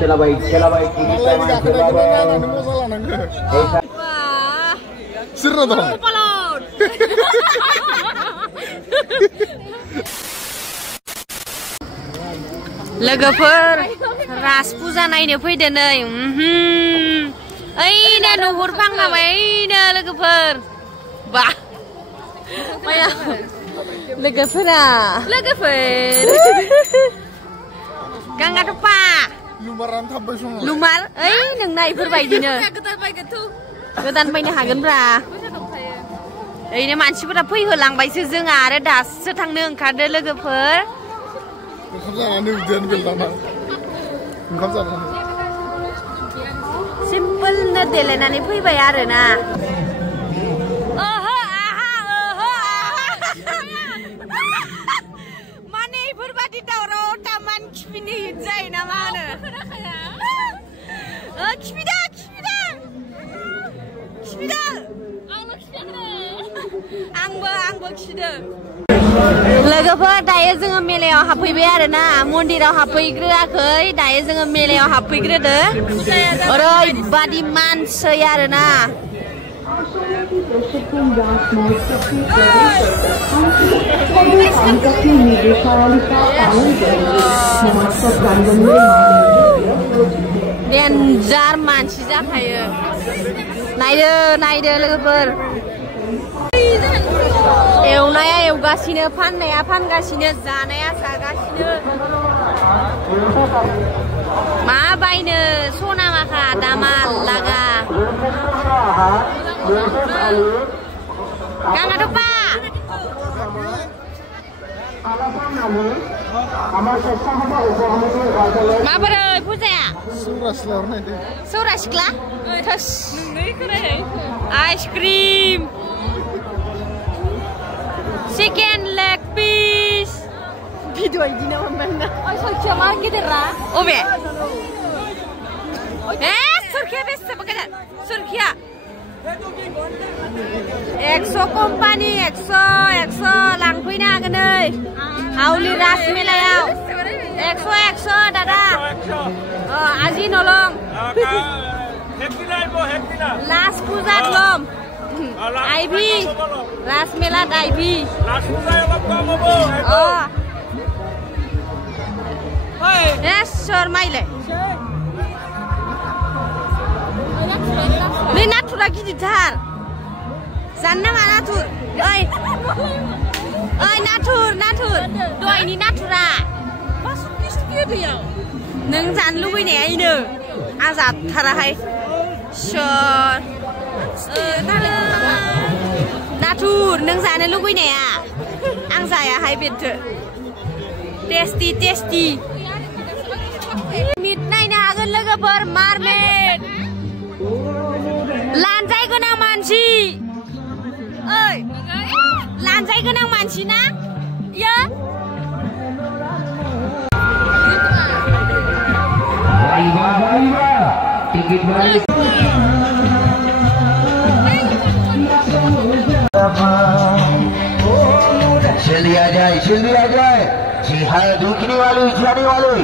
Celabai kiri kanan Sirna dong. Logoफोर रास फुजा नायनो फैदो नै ओइनो नुहुरफ्लांबाय ओइनो लोगोफोर बा माया लोगोफोरा गांगा टपा Lumaran थाबबाय सं लुमार ओइ नोंना इफोरबायदिनो गोदान बायनो हागोनब्रा ओइनो मानसिफोरा फैहोलांबायसो जोंहा आरो दासो थांनो ओंखारदो लोगोफोर ओंखाम जानानै उदैयानो बेलदाना ओंखाम जानानै सिम्पोलनो देलायनानै फैबाय आरोना माने इफोरबादि दावराव तामान खिफिनो हिट जायो ना मा होनो खिफिदो आंबो खिदो लोगोफोर दायो जोङो मेलायाव हाबफैबाय आरोना मन्दिराव हाबफैग्रोआखै दायो जोङो मेलायाव हाबफैग्रोदो ओरैबादि मानसै आरोना डेन्जार मानसि जाखायो नायदो लोगोफोर एवनाया एवगासिनो फाननाया फानगासिनो जानाया जागासिनो मा बायनो सना माखा दामाल लागा गांगा टपा माबोरै फुजाया सौरा सिख्ला ice cream Chicken leg piece. Video ini nama mana? Surkia market era. Oke. Surkia best apa Surkia. Exo company, Exo langkuina agenai. Auli rasmila ya. Exo dada. Aji nolong. Last pujat lom. IB, last melat IB. Last puja yang kamu Yes, sure, Maile. Ni natur lagi di tar. Sana mana natur? Oi, natur. Doa ini natura. Masuk ke dia. Neng jan lu ini aja. Azat tarahai. Sure. Natur, neng sana lu gue ya. Ang saya hai betul. Tasty. Midnight na agan laga ber marmet. Lanjai kenang manci. Oi, lanjai kenang manci na? Ya. Baik. Tikit balik. जल्दी आ जाए जी हाँ रुकने वाली जाने वाली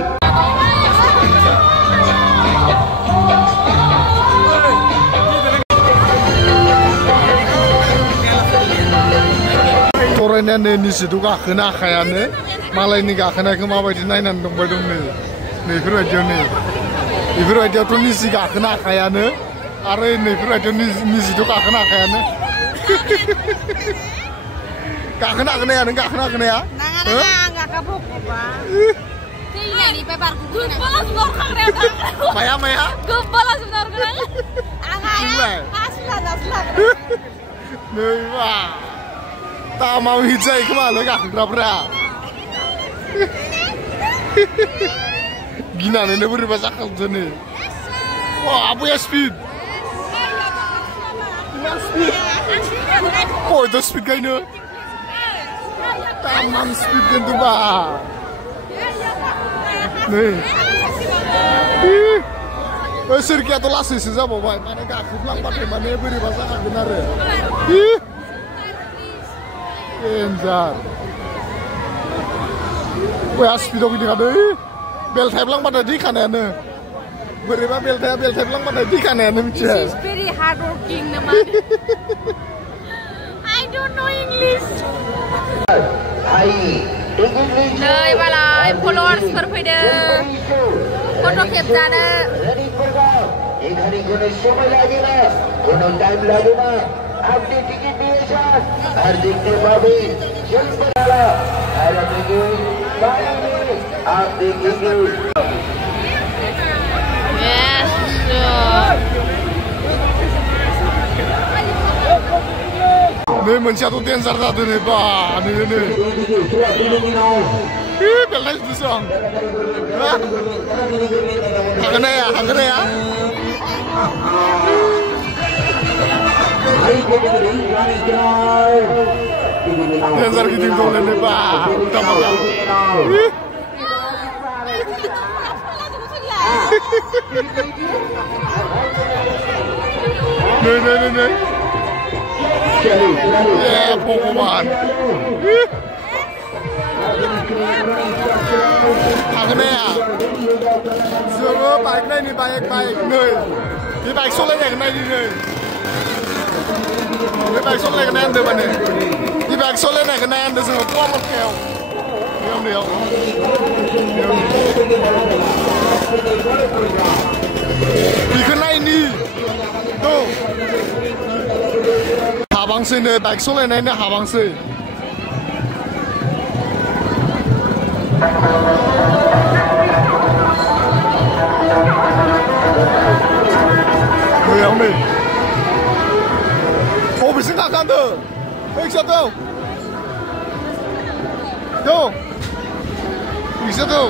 Toranya निसिथ' गाखोनो हाखायानो मालायनि गाखोनायखौ माबायदि नायनानै दंबाय दं नै बेफोरबायदियावथ' निसि गाखोनो हाखायानो आरो नैफोरबायदियाव निसिथ' गाखोनो हाखायानो गाखोनो हागोन ना नों गाखोनो हागोन ना nggak kapok tinggal di paper Maya gempol sebentar kan aslan नै मा तामाव हिजाय खोमालै गाखोग्राफ्रा गिनानैनो बोरैबा जाखांदों नै आबैया speed itu speed kayaknya tamam speed kan tuh bah nih Surkia tuh lasis sih sama boy mana gak aku bilang pakai mana beri masakan benar ya enjar wah speed dong ini kan bel saya bilang pada di kanannya Boरैबा बेलथाया लांबाथाय दैखानायानो मिथिया She's very hardworking naman. I don't know English. नै बालाय फलोवार्सफोर फैदों फट' खेबजानो এখানে কোনো সময় লাগে না কোনো টাইম লাগে না আপনি টিকিট নিয়ে যান আর দেখতে পাবেন জলপালা আর আপনি आप देखेंगे Yes. नै मोनसेयाथ' देन्जार जादों नै बा नै बेलथाय जुदोंसो आं हागोन हाया देन्जार गिदिं दंलै नै बा उल्टा माल्टा नै भगवान हागोन हाया जोङो बाइक नायनि बाइक नै बे बाइक सालायनायखौ नायनि नै बे बाइक सालायनायखौ नायनोदो माने बे बाइक सालायनायखौ नायनोदो जोङो पवामरकायाव बेयाव बेखौ नायनि हाबांसै नै बाइक सालायनायनो हाबांसै बेयाव नै बबेसिम गाखोदो फैसा दं फैसा दं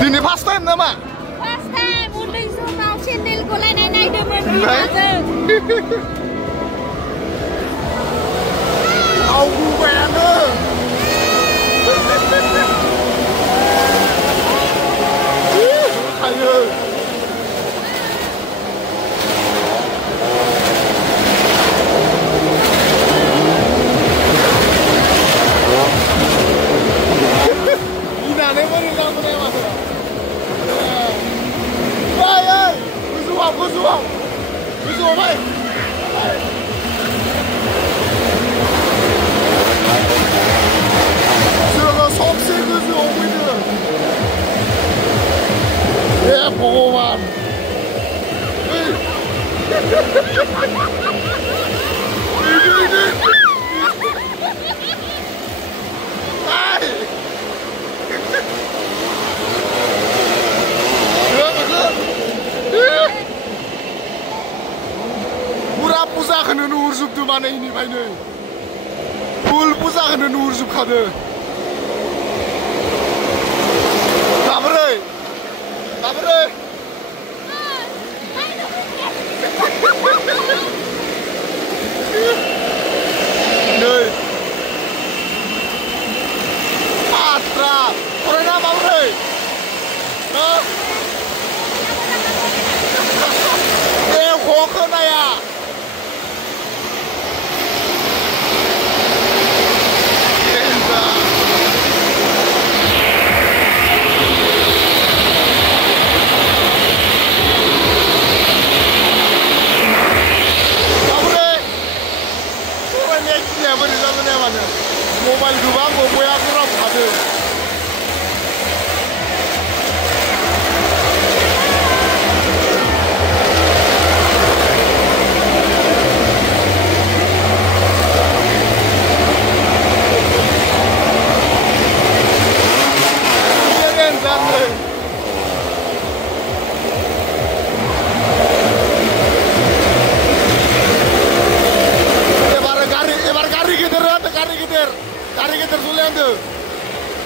दिनै फार्स्ट टाइम नामा First time udah sunau sendal kulai naik demen biasa. Aku bayangnya. Ayo. Ini mana yang mana? 고수와 말. 저거 속세 고수 오미들. 예, 보고만. 아이. Pura puzaखौनो नुहुरजोबदों माने इनिफ्रायनो फुल पुजाखौनो नुहुरजोबखादों माबोरै नै आत्रा फरायना माबोरै खोनाया मोबाइल गोबां बबेया गरम खादों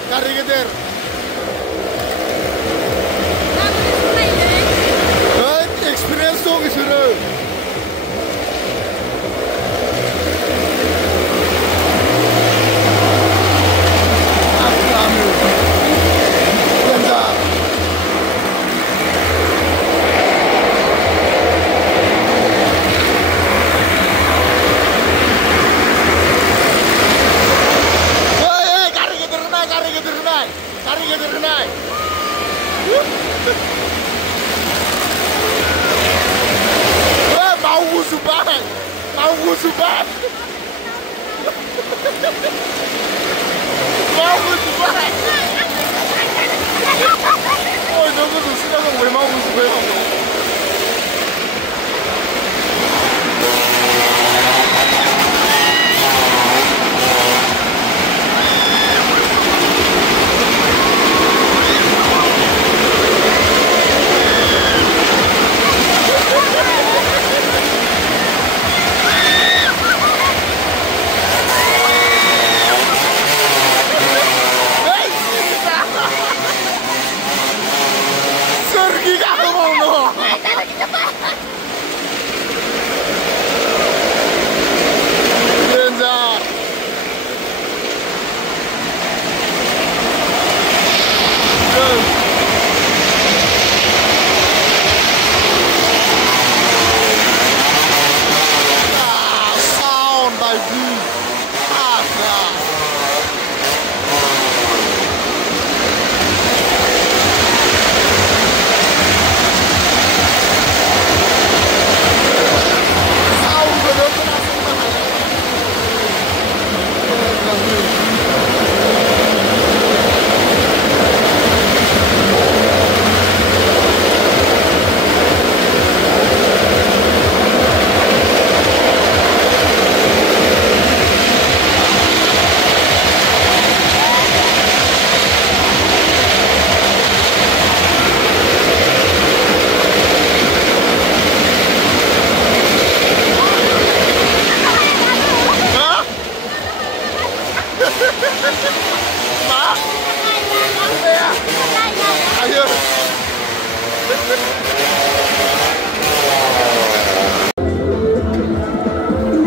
Kari geter. Experience dong isuruh.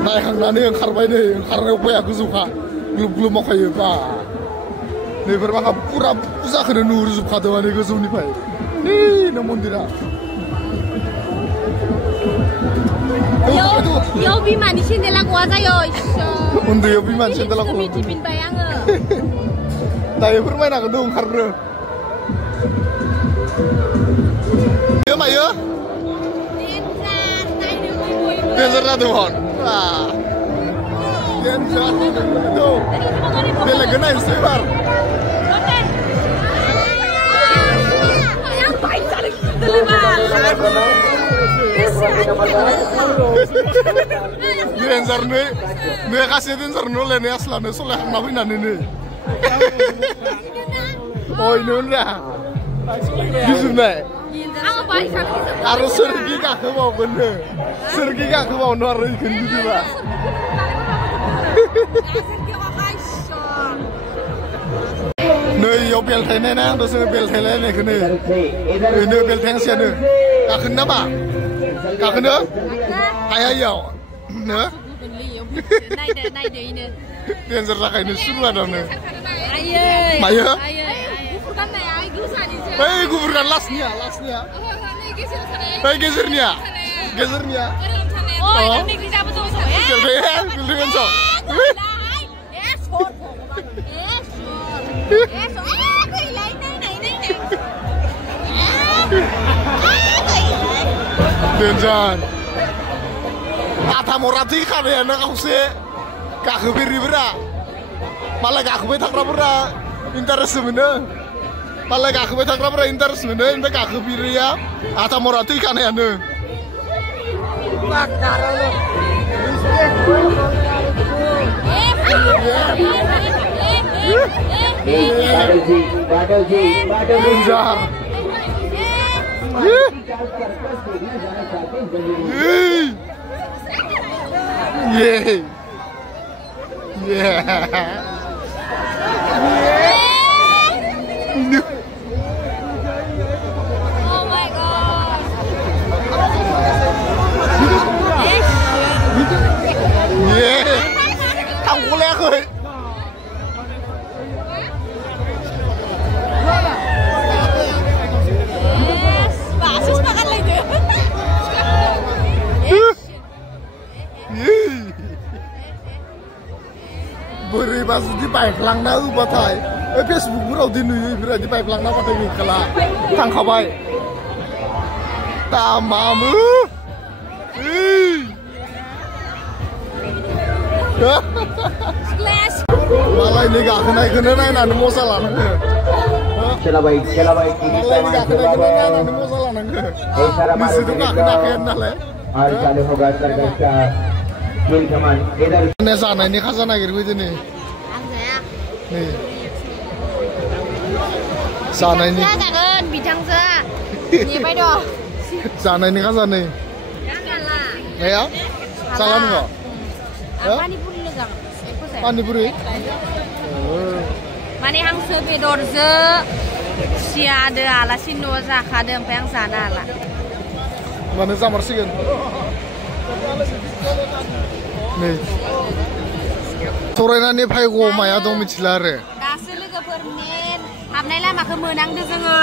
Naikhangannya oंखारबाय nih, oंखारनायाव फैया गोजौखा ग्लुब-ग्लुब मावखायो बा नैफोर माखा पुरा फुजाखौनो नुहुरजोबखादों माने गोजौनिफ्राय नै मन्दिरा Yo bimaनि सेन्देला गवा जायो उन्दैयाव बिमानि सेन्देला गवा मिथिफिनबाय आङो दायो फोरमायनो हागोन नों ओंखारनो बेयो मायो देन्जार जादोंमोन देन्जार बेलेगखौ नायनोसै एबार देन्जार नै खासे देन्जार नलायनो आसलानो सलायखांना फैनानै नै अयनो होनरा गिजुनाय आरो सोरगि गाखोबावगोननो सोरगि गाखोबावनो आरो इखौनो गिदिबा नै इयाव बेलथायनाय ना आंथ' जोङो बेलथायलायनायखौनो ओरैनो बेलथायहांसैयानो गाखोनो नामा गाखोनो हाया इयाव नो देन्जार जाखायनो सुरुआ दंनो मायो बै गुफुरना लास्टनिया बै गेजेरनिया देन्जार आथा मरा थैखानायानो खावसे गाखोफेरिफोरा मालाय गाखोबाय थाग्राफोरा इन्टारेस्ट मोनो मालाय गाखोबाय थाग्राफोरा इन्टारेस्ट मोनो ओमफ्राय गाखोफेरिया आथा मरा थैखानायानो देन्जार थांगलायाखै बोरैबा जुदि बायफ्लांना होबाथाय फेसबुकफोराव दि नुयो बेफोरबायदि बायफ्लांना होबाथाय गैखाला थांखाबाय दामामो मालायनि गाखोनायखौनो नायनानै मजा लानांगो मालायनि गाखोनायखौनो नायनानै मजा लानांगो निजेथ' गाखोनो हाखायानो नालाय जानायनि खाजा नागिरफैदो नै जानायनि बिथांजोआ नेबाय दं जानायनि खाजा नै नाया जाला नङा पानिपुरि माने हांसो बेदरजों खुसियादो आलासि न' जाखादो ओमफ्राय आं जानो हाला माने जामारसिगोन नै थरायनानै फायग' माया दं मिथिला आरो दासो लोगोफोर मेन हाबनाय लामाखौ मोनांदो जोङो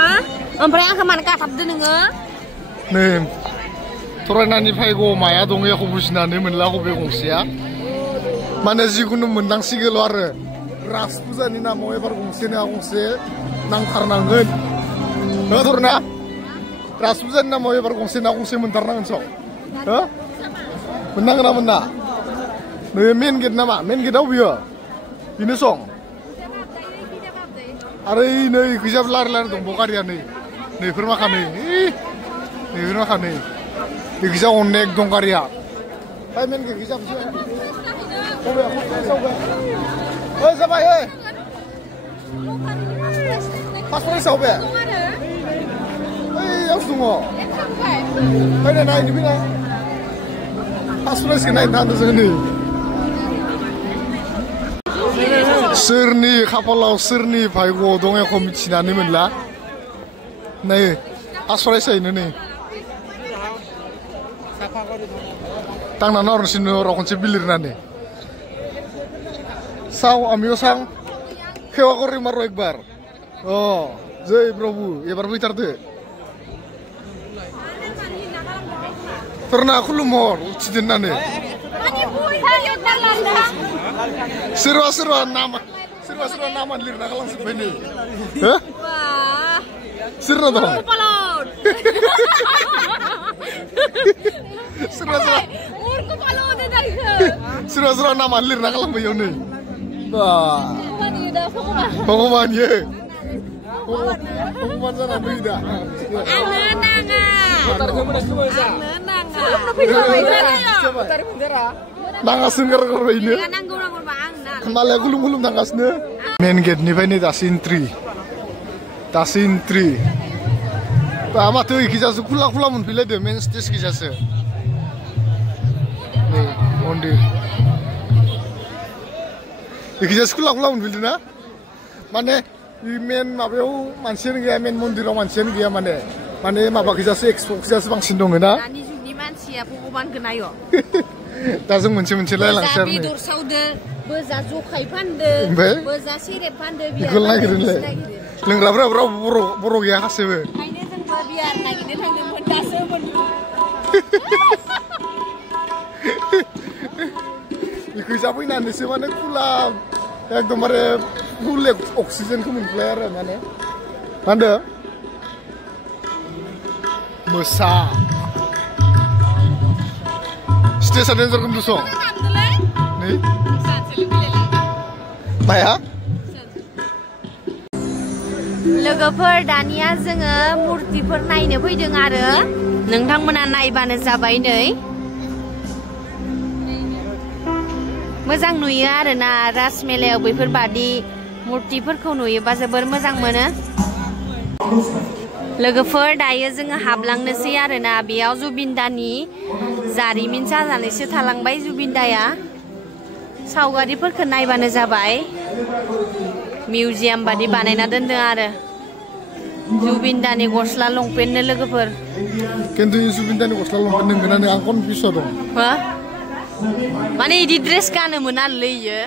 ओमफ्राय आंखौ मानो गाथाबदो नोङो नै थरायनानै फायग' माया दं एख' बुजिनानै मोनला बबे गंसेया माने जिखुनु मोनदांसिगोल आरो राज फुजानि नामाव एबार गंसे नङा गंसे नांथारनांगोन धरना राज फुजानि नामाव एबार गंसे ना गंसे मोनथारनांगोन स' मोननांगोन ना मोना नै मेन गेट नामा मेन गेटआव बियो बेनो सं आरो नै गैजाब लारि लारि दंबावो गारिया नै नैफोर माखानै नैफोर माखानै गैजा अनेक दं गारिया फाय मेन गेट गैजा ओइ जाबाय ओइ फास फरायसाव बे ओइ यावसो दङ फैनाय नायनो फैनाय फास फरायसखौ नायनो थांदों जोङो नै सोरनि खाफालाव सोरनि भाग्यआव दं एख' मिथिनानै मोनला नै फास फरायसायैनो नै थांनानै हरनोसैनो र' खनसे बिलिरनानै Sao, amigo sang, kewa ko rin maro ekbar. Oh, jai Prabhu, ebar bicar deh. Pernah aku lumor, ucidin nane. Sirwa nama lirna kalang sebeni. Hah? Sirwa dong. Sirwa nama lirna kalang bayoni. Wah, pengumuman ye, pengumuman sana beda. Nangas nggak kalau ini? Kembali gulung nangasnya. Main gate nih ini tasintri. Ama tuh kisah kula mun pilih deh main stage kisah se. Nih, mondir. Kisah sekolah mun pilih na? Mana? Main mabeau mansian gaya main mondirau mansian gaya mana? Mana mabak kisah se expo kisah se bangsin dong na? Ani juga mansia pengumuman kenayo. Tasung munci lah langsung. Tapi dur saude, bezazu kai pande, bezasire pande biar. Ikut lagi dulu. Lengra berapa borok ya kasih be. Kainnya tentang biar lagi dia tentang berdasa berdua. Ikut siapa ini nanti sih mana kula, yang kemarin kula oksigen kemun flare mana? Mana? Besar. Stesen yang terkenal so. Nih. Maya? लोगोफोर दानिया जोङो मुर्तिफोर नायनो फैदों आरो नोंथांमोना नायबानो जाबाय नै मोजां नुयो आरोना राज मेलायाव बेफोरबादि मुर्तिफोरखौ नुयोबा जोबोर मोजां मोनो लोगोफोर दायो जोङो हाबलांनोसै आरोना बेयाव जुबिनदानि जारिमिन जानानैसो थालांबाय जुबिनदाया सावगारिफोरखौ नायबानो जाबाय मिउजियाम बादि बानायना दोनदों आरो जुबिनदानि गस्ला लंपेन्टनो लोगोफोर खिन्थु जुबिनदानि गस्ला लंपेन्ट नोंगोना आं कनफिउस दं हा माने इदि ड्रेस गानोमोन आरोलै इयो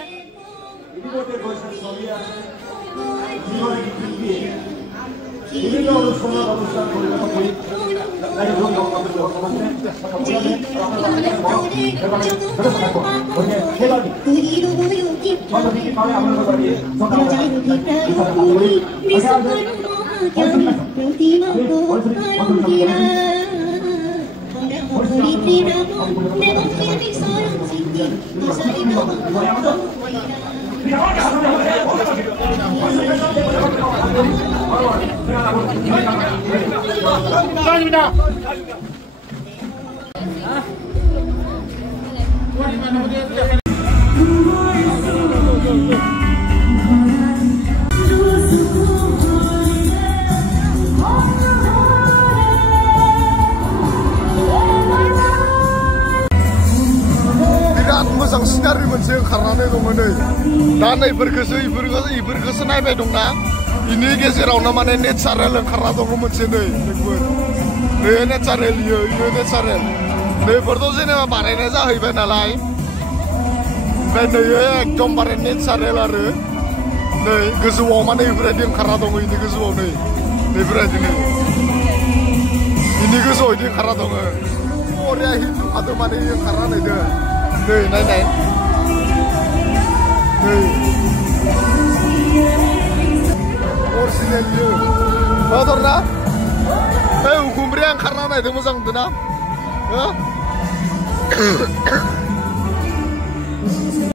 मोजां सिनारि मोनसे ओंखारनानै दङ नै दा इफोरखौसो नायबाय दंना इनि गेजेरावनो माने नेचारेल ओंखारना दङ मोनसे नै नै नेचारेल इयो नेचारेल नैफोरथ' जेनेबा बानायनाय जाहैबाय नालाय ओमफ्राय नैयो एकदमबारे नेचारेल आरो नै गोजौआव माने इफोरबायदि ओंखारना दङ इनि गोजौआव नै नैफोरबायदि नै इनि गोजौआव इदि ओंखारना दङ बरिया हिन्दु हादो माने ओंखारना नायदो नै नाय नायदों मोजां नुदों ना?